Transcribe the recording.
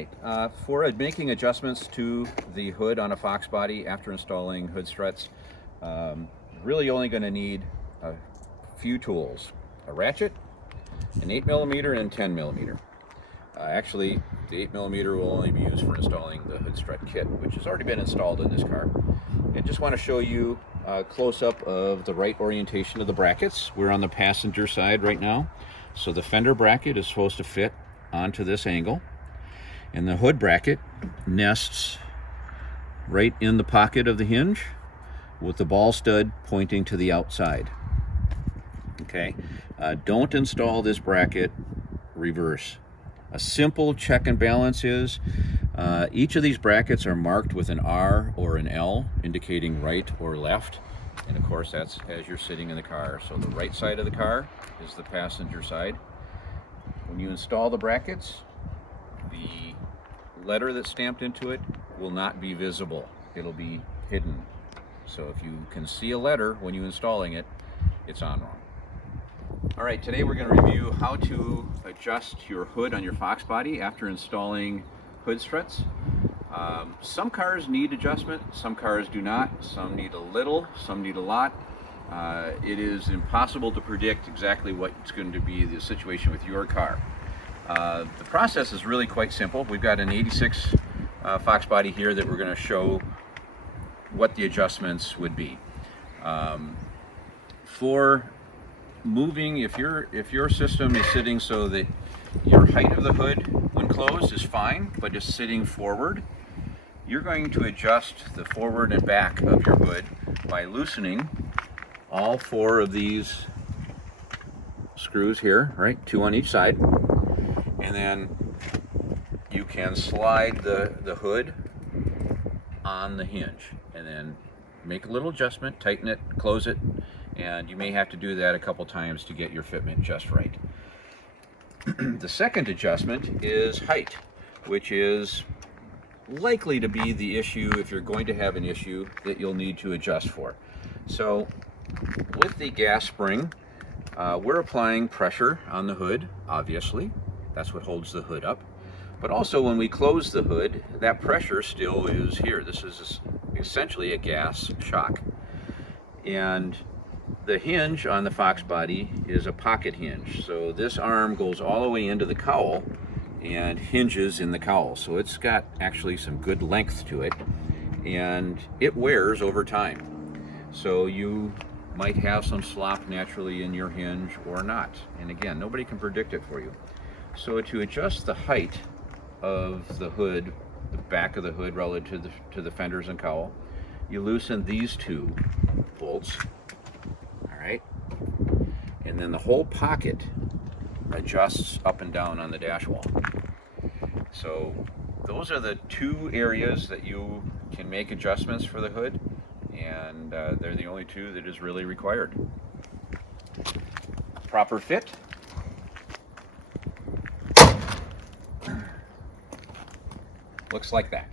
right, for making adjustments to the hood on a foxbody after installing hood struts, really only going to need a few tools: a ratchet, an 8mm and 10mm. Actually, the 8mm will only be used for installing the hood strut kit, which has already been installed in this car. I just want to show you a close-up of the right orientation of the brackets. We're on the passenger side right now, so the fender bracket is supposed to fit onto this angle, and the hood bracket nests right in the pocket of the hinge with the ball stud pointing to the outside. Okay, don't install this bracket reverse. A simple check and balance is each of these brackets are marked with an R or an L indicating right or left, and of course that's as you're sitting in the car. So the right side of the car is the passenger side. When you install the brackets, the letter that's stamped into it will not be visible. It'll be hidden. So if you can see a letter when you're installing it, it's on wrong. All right, today we're going to review how to adjust your hood on your foxbody after installing hood struts. Some cars need adjustment, some cars do not. Some need a little, some need a lot. It is impossible to predict exactly what's going to be the situation with your car. The process is really quite simple. We've got an 86 foxbody here that we're going to show what the adjustments would be. For moving, if your system is sitting so that your height of the hood when closed is fine, but is sitting forward, you're going to adjust the forward and back of your hood by loosening all four of these screws here, right? Two on each side. And then you can slide the hood on the hinge and then make a little adjustment, tighten it, close it, and you may have to do that a couple times to get your fitment just right. The second adjustment is height, which is likely to be the issue, if you're going to have an issue, that you'll need to adjust for. So with the gas spring, we're applying pressure on the hood, obviously. That's what holds the hood up. But also when we close the hood, that pressure still is here. This is essentially a gas shock. And the hinge on the foxbody is a pocket hinge. So this arm goes all the way into the cowl and hinges in the cowl. So it's got actually some good length to it, and it wears over time. So you might have some slop naturally in your hinge or not. And again, nobody can predict it for you. So to adjust the height of the hood, the back of the hood relative to the fenders and cowl, you loosen these two bolts, all right? And then the whole pocket adjusts up and down on the dash wall. So those are the two areas that you can make adjustments for the hood, and they're the only two that is really required. Proper fit. Looks like that.